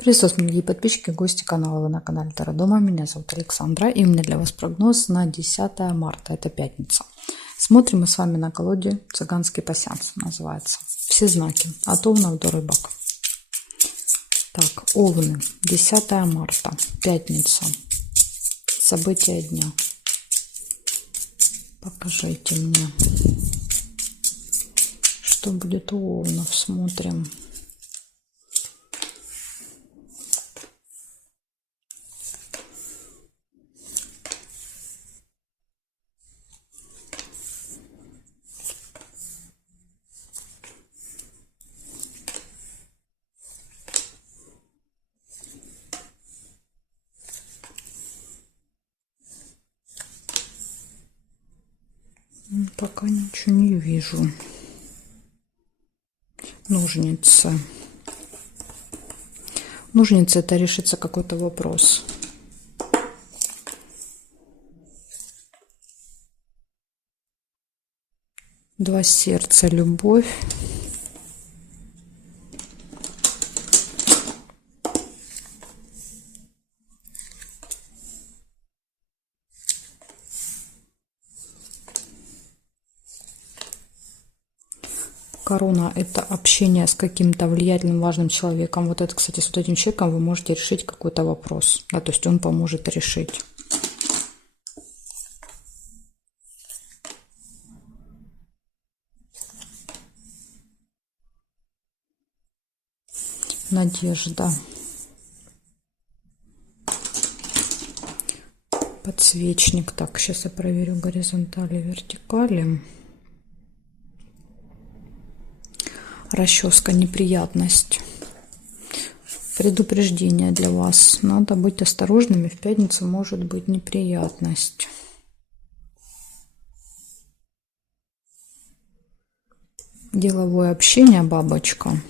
Приветствую, дорогие подписчики, гости канала. Вы на канале Таро Дома. Меня зовут Александра, и у меня для вас прогноз на 10 марта. Это пятница. Смотрим мы с вами на колоде «Цыганский пасьянс», называется. Все знаки от Овнов до Рыбак. Так, Овны, 10 марта, пятница. События дня. Покажите мне, что будет у Овнов. Смотрим. Пока ничего не вижу. Ножницы. Ножницы — это решится какой-то вопрос. Два сердца, любовь. Корона — это общение с каким-то влиятельным, важным человеком. Вот это, кстати, с вот этим человеком вы можете решить какой-то вопрос. Да, то есть он поможет решить. Надежда. Подсвечник. Так, сейчас я проверю горизонтали, вертикали. Расческа, неприятность. Предупреждение для вас. Надо быть осторожными. В пятницу может быть неприятность. Деловое общение, бабочка.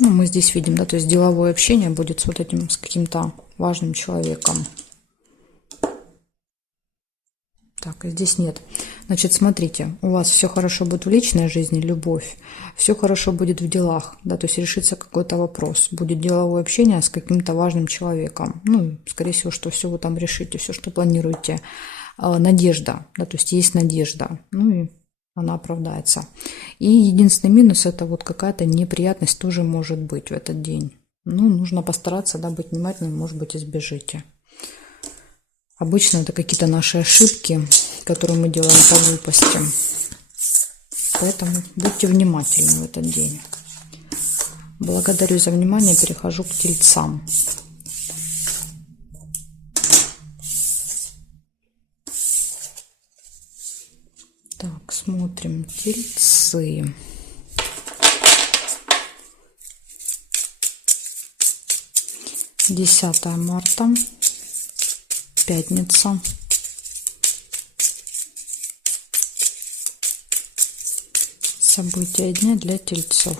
Ну, мы здесь видим, да, то есть деловое общение будет с вот этим, с каким-то важным человеком. Так, здесь нет. Значит, смотрите, у вас все хорошо будет в личной жизни, любовь, все хорошо будет в делах, да, то есть решится какой-то вопрос, будет деловое общение с каким-то важным человеком, ну, скорее всего, что все вы там решите, все, что планируете. Надежда, да, то есть есть надежда, ну и она оправдается. И единственный минус — это вот какая-то неприятность тоже может быть в этот день. Ну, нужно постараться, да, быть внимательным, может быть, избежите. Обычно это какие-то наши ошибки, которые мы делаем по глупости. Поэтому будьте внимательны в этот день. Благодарю за внимание. Перехожу к тельцам. Так, смотрим. Тельцы. Десятое марта. Пятница. События дня для тельцов.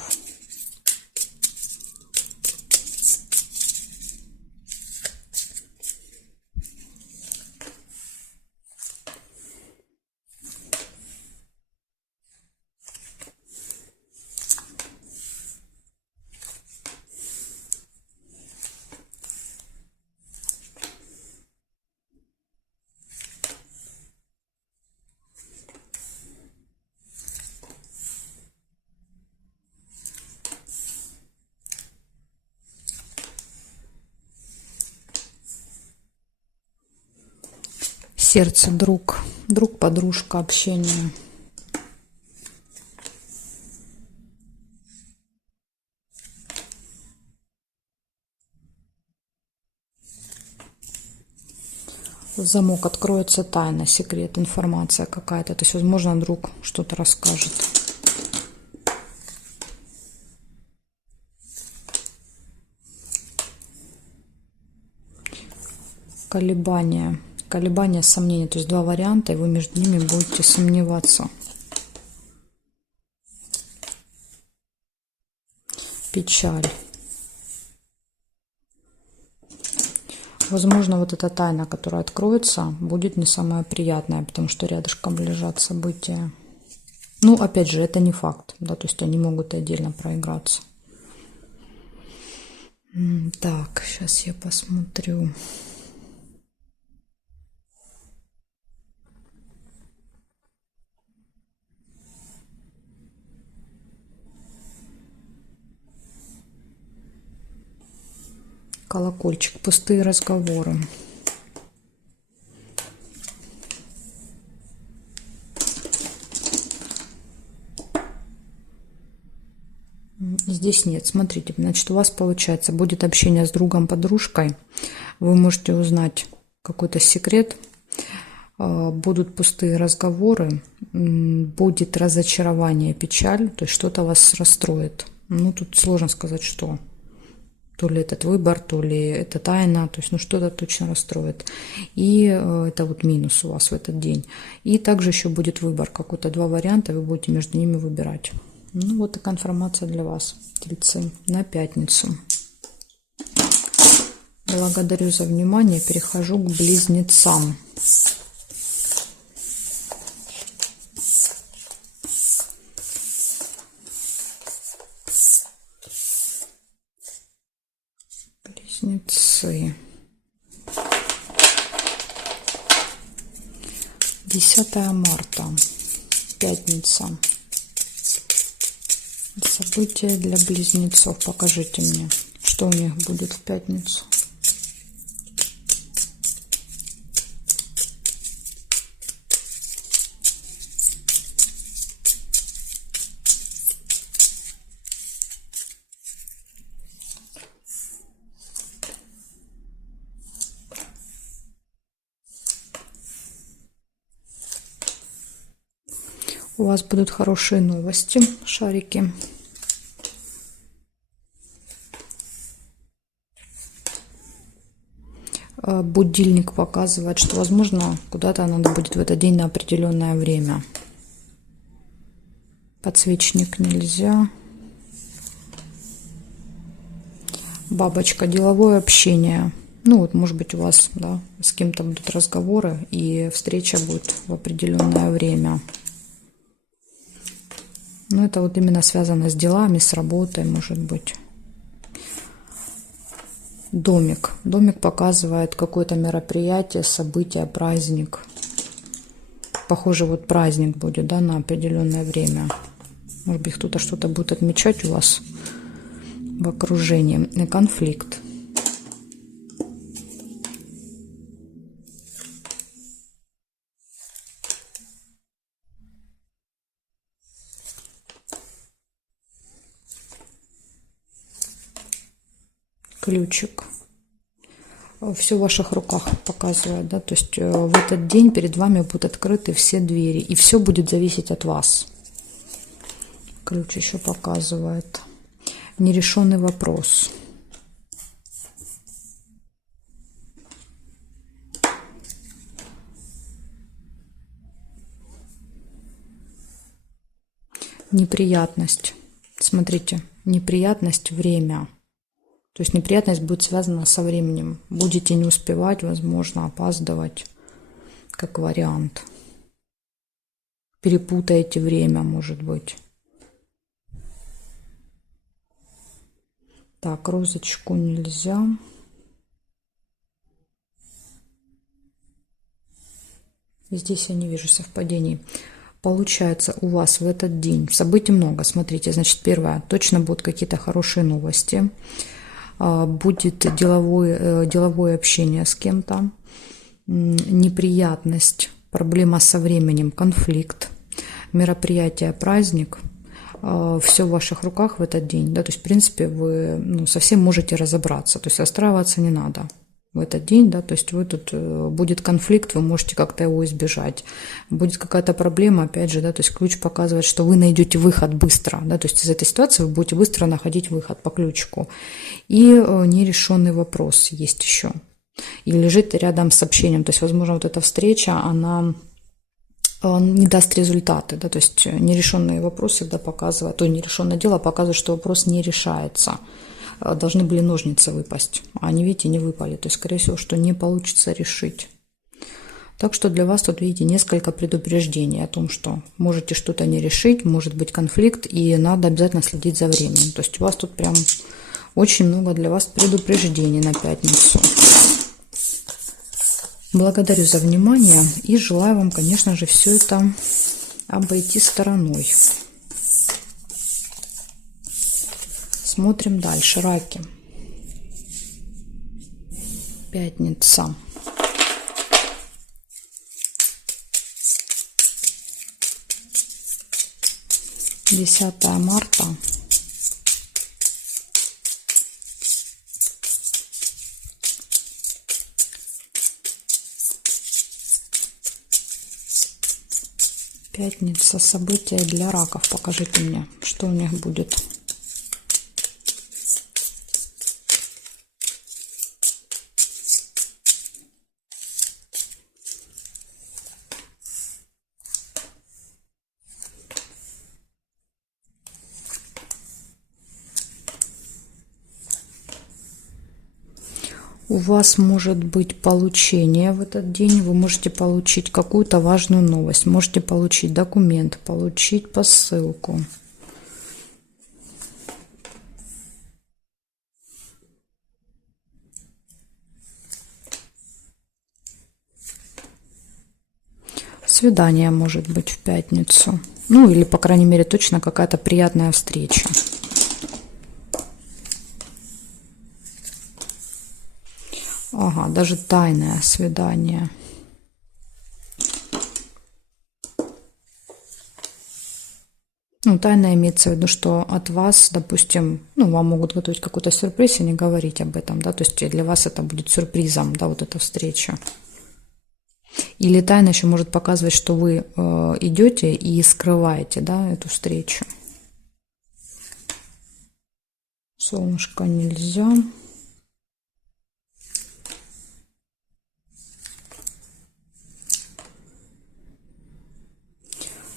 Сердце, друг, подружка, общение. Замок, откроется тайна, секрет, информация какая-то. То есть, возможно, друг что-то расскажет. Колебания. Колебания, сомнения. То есть два варианта, и вы между ними будете сомневаться. Печаль. Возможно, вот эта тайна, которая откроется, будет не самая приятная, потому что рядышком лежат события. Ну, опять же, это не факт, да, то есть они могут отдельно проиграться. Так, сейчас я посмотрю. Колокольчик, пустые разговоры. Здесь нет, смотрите, значит, у вас получается будет общение с другом, подружкой, вы можете узнать какой-то секрет, будут пустые разговоры, будет разочарование, печаль, то есть что-то вас расстроит. Ну, тут сложно сказать, что. То ли этот выбор, то ли это тайна, то есть, ну, что-то точно расстроит. И это вот минус у вас в этот день. И также еще будет выбор, какой-то 2 варианта, вы будете между ними выбирать. Ну, вот такая информация для вас, тельцы, на пятницу. Благодарю за внимание, перехожу к близнецам. Близнецы. 10 марта, пятница. События для близнецов. Покажите мне, что у них будет в пятницу. У вас будут хорошие новости, шарики. Будильник показывает, что, возможно, куда-то надо будет в этот день на определенное время. Подсвечник нельзя. Бабочка, деловое общение. Ну вот, может быть, у вас, да, с кем-то будут разговоры, и встреча будет в определенное время. Но это вот именно связано с делами, с работой, может быть. Домик. Домик показывает какое-то мероприятие, событие, праздник. Похоже, вот праздник будет, да, на определенное время. Может быть, кто-то что-то будет отмечать у вас в окружении. И конфликт. Ключик. Все в ваших руках показывает, да, то есть в этот день перед вами будут открыты все двери, и все будет зависеть от вас. Ключ еще показывает нерешенный вопрос. Неприятность. Смотрите, неприятность, время. То есть неприятность будет связана со временем. Будете не успевать, возможно, опаздывать, как вариант. Перепутаете время, может быть. Так, розочку нельзя. Здесь я не вижу совпадений. Получается, у вас в этот день событий много. Смотрите, значит, первое, точно будут какие-то хорошие новости. Будет деловое общение с кем-то, неприятность, проблема со временем, конфликт, мероприятие, праздник. Все в ваших руках в этот день. Да? То есть, в принципе, вы совсем можете разобраться. То есть, расстраиваться не надо в этот день. Да? То есть, вы тут будет конфликт, вы можете как-то его избежать. Будет какая-то проблема, опять же, да? То есть, ключ показывает, что вы найдете выход быстро. Да? То есть, из этой ситуации вы будете быстро находить выход по ключику. И нерешенный вопрос есть еще. И лежит рядом с сообщением. То есть, возможно, вот эта встреча, она не даст результаты, да, то есть нерешенные вопросы всегда показывают, то нерешенное дело показывает, что вопрос не решается. Должны были ножницы выпасть, а они, видите, не выпали, то есть, скорее всего, что не получится решить. Так что для вас тут, видите, несколько предупреждений о том, что можете что-то не решить, может быть конфликт, и надо обязательно следить за временем. То есть у вас тут прям Очень много для вас предупреждений на пятницу. Благодарю за внимание и желаю вам, конечно же, все это обойти стороной. Смотрим дальше. Раки. Пятница. Десятое марта. Пятница. События для раков. Покажите мне, что у них будет. У вас может быть получение в этот день, вы можете получить какую-то важную новость, можете получить документ, получить посылку. Свидание может быть в пятницу. Ну или, по крайней мере, точно какая-то приятная встреча. Ага, даже тайное свидание. Ну, тайна имеется в виду, что от вас, допустим, ну, вам могут готовить какой-то сюрприз и не говорить об этом, да, то есть для вас это будет сюрпризом, да, вот эта встреча. Или тайна еще может показывать, что вы идете и скрываете, да, эту встречу. Солнышко нельзя.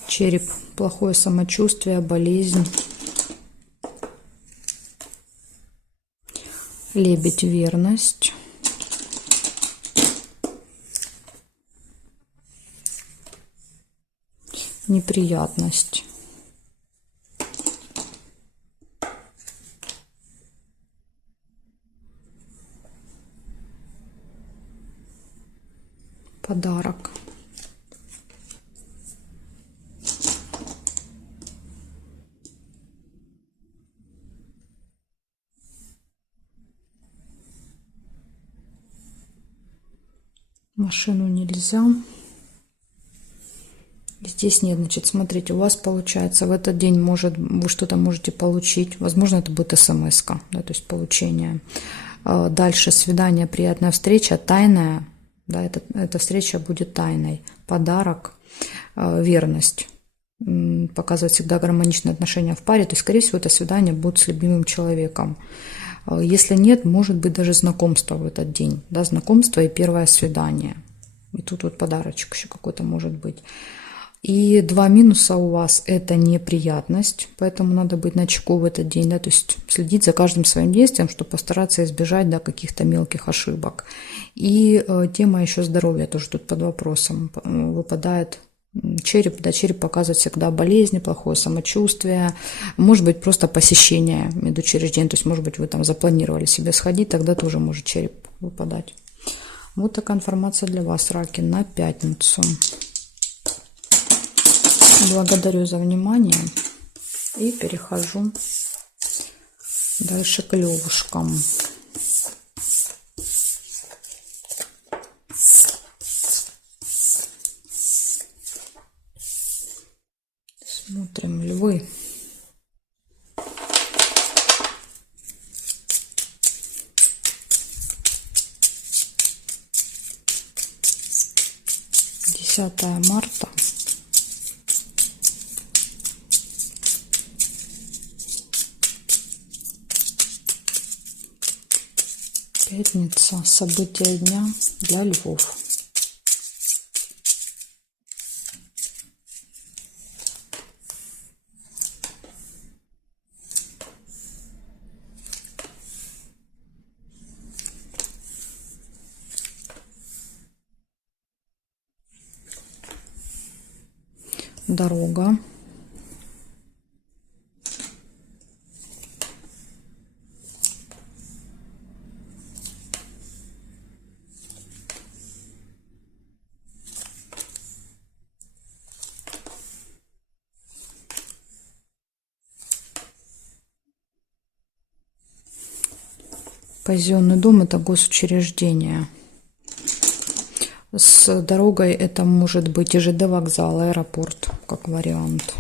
Череп, плохое самочувствие, болезнь. Лебедь, верность. Неприятность. Подарок. Машину нельзя. Здесь нет, значит, смотрите, у вас получается в этот день вы что-то можете получить. Возможно, это будет смс-ка, да, то есть получение. Дальше свидание, приятная встреча, тайная. Да, эта встреча будет тайной. Подарок, верность. Показывает всегда гармоничные отношения в паре. То есть, скорее всего, это свидание будет с любимым человеком. Если нет, может быть даже знакомство в этот день. Да, знакомство и первое свидание. И тут вот подарочек еще какой-то может быть. И два минуса у вас – это неприятность, поэтому надо быть начеку в этот день, да, то есть следить за каждым своим действием, чтобы постараться избежать, да, каких-то мелких ошибок. И тема еще здоровья тоже тут под вопросом. Выпадает череп, да, череп показывает всегда болезни, плохое самочувствие, может быть просто посещение медучреждения, то есть может быть вы там запланировали себе сходить, тогда тоже может череп выпадать. Вот такая информация для вас, раки, на пятницу. Благодарю за внимание и перехожу дальше к левушкам. Смотрим, львы. Десятое марта. Пятница. События дня для львов. Дорога. Казенный дом — это госучреждение. С дорогой это может быть и ЖД вокзал, аэропорт, как вариант.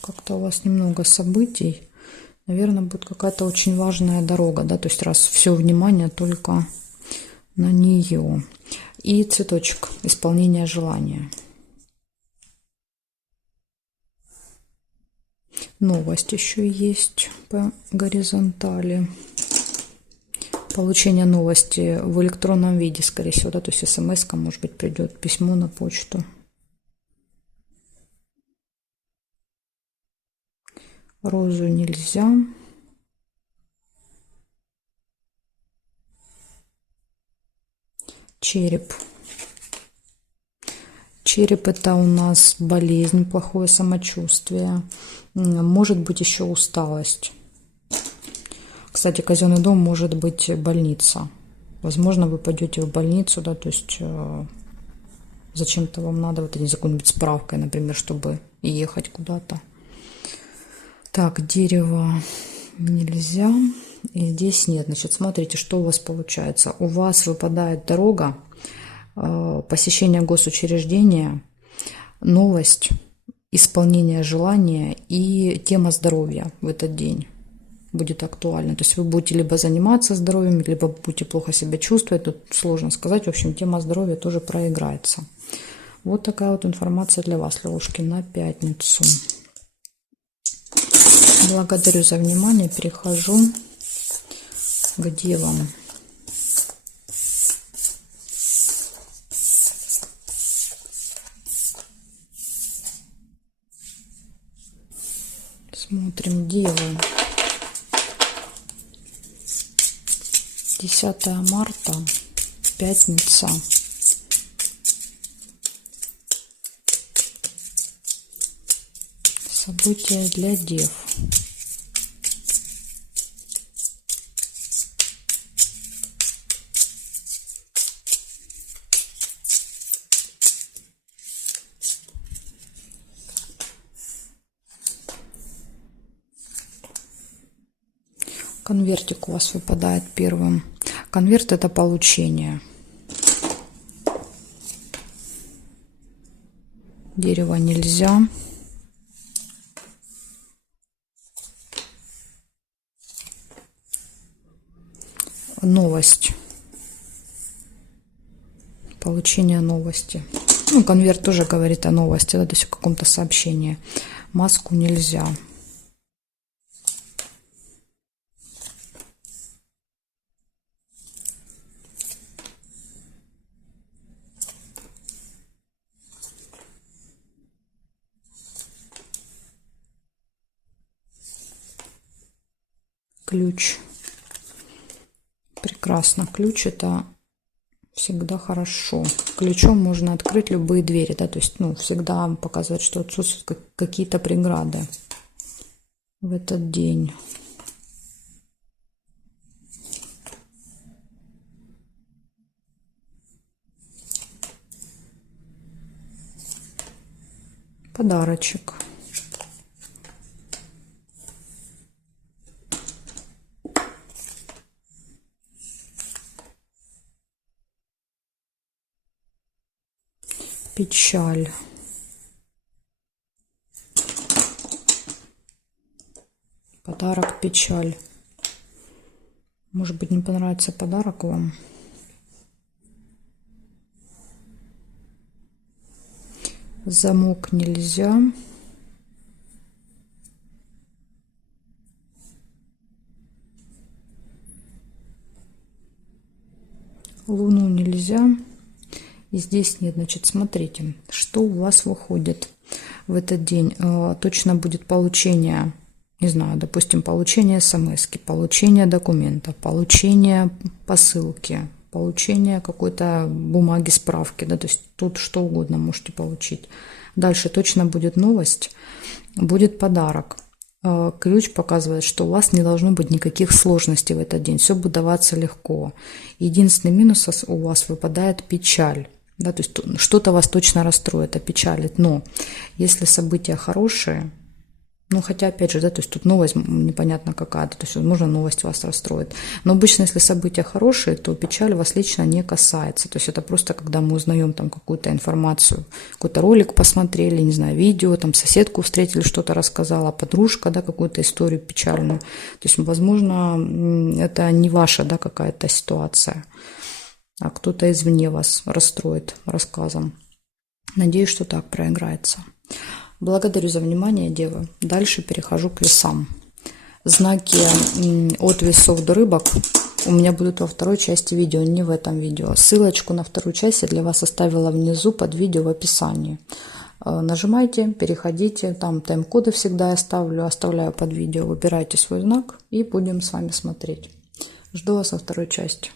Как-то у вас немного событий. Наверное, будет какая-то очень важная дорога, да, то есть раз все внимание только на нее. И цветочек, исполнение желания. Новость еще есть по горизонтали. Получение новости в электронном виде, скорее всего, да, то есть смс-ка, может быть, придет, письмо на почту. Розу нельзя. Череп. Череп — это у нас болезнь, плохое самочувствие. Может быть еще усталость. Кстати, казенный дом может быть больница. Возможно, вы пойдете в больницу, да, то есть зачем-то вам надо вот за какой-нибудь справкой, например, чтобы ехать куда-то. Так, дерево нельзя. И здесь нет. Значит, смотрите, что у вас получается. У вас выпадает дорога, посещение госучреждения, новость, исполнение желания и тема здоровья в этот день будет актуальна. То есть вы будете либо заниматься здоровьем, либо будете плохо себя чувствовать. Тут сложно сказать. В общем, тема здоровья тоже проиграется. Вот такая вот информация для вас, лягушки, на пятницу. Благодарю за внимание. Перехожу к девам. Смотрим девы. 10 марта, пятница. События для дев. Конвертик у вас выпадает первым. Конверт — это получение. Дерево нельзя. Новость. Получение новости. Ну, конверт тоже говорит о новости, да, то есть о каком-то сообщении. Маску нельзя. Ключ. Прекрасно. Ключ — это всегда хорошо. Ключом можно открыть любые двери, да, то есть, ну, всегда показывает, что отсутствуют какие-то преграды в этот день. Подарочек. Печаль. Подарок, печаль. Может быть, не понравится подарок вам. Замок нельзя. Луну нельзя. И здесь нет. Значит, смотрите, что у вас выходит в этот день. Точно будет получение, не знаю, допустим, получение смс-ки, получение документа, получение посылки, получение какой-то бумаги, справки, да, то есть тут что угодно можете получить. Дальше точно будет новость, будет подарок. ключ показывает, что у вас не должно быть никаких сложностей в этот день. Все будет даваться легко. Единственный минус у вас выпадает печаль. Да, то есть что-то вас точно расстроит, опечалит. Но если события хорошие, ну, хотя, опять же, да, то есть тут новость непонятно какая-то, то есть, возможно, новость вас расстроит. Но обычно, если события хорошие, то печаль вас лично не касается. То есть это просто, когда мы узнаем там какую-то информацию, какой-то ролик посмотрели, не знаю, видео, там соседку встретили, что-то рассказала, подружка, да, какую-то историю печальную. То есть, возможно, это не ваша, да, какая-то ситуация, а кто-то извне вас расстроит рассказом. Надеюсь, что так проиграется. Благодарю за внимание, девы. Дальше перехожу к весам. Знаки от весов до рыбок у меня будут во второй части видео, не в этом видео. Ссылочку на вторую часть я для вас оставила внизу под видео в описании. Нажимайте, переходите, там тайм-коды всегда я оставляю под видео. Выбирайте свой знак и будем с вами смотреть. Жду вас во второй части.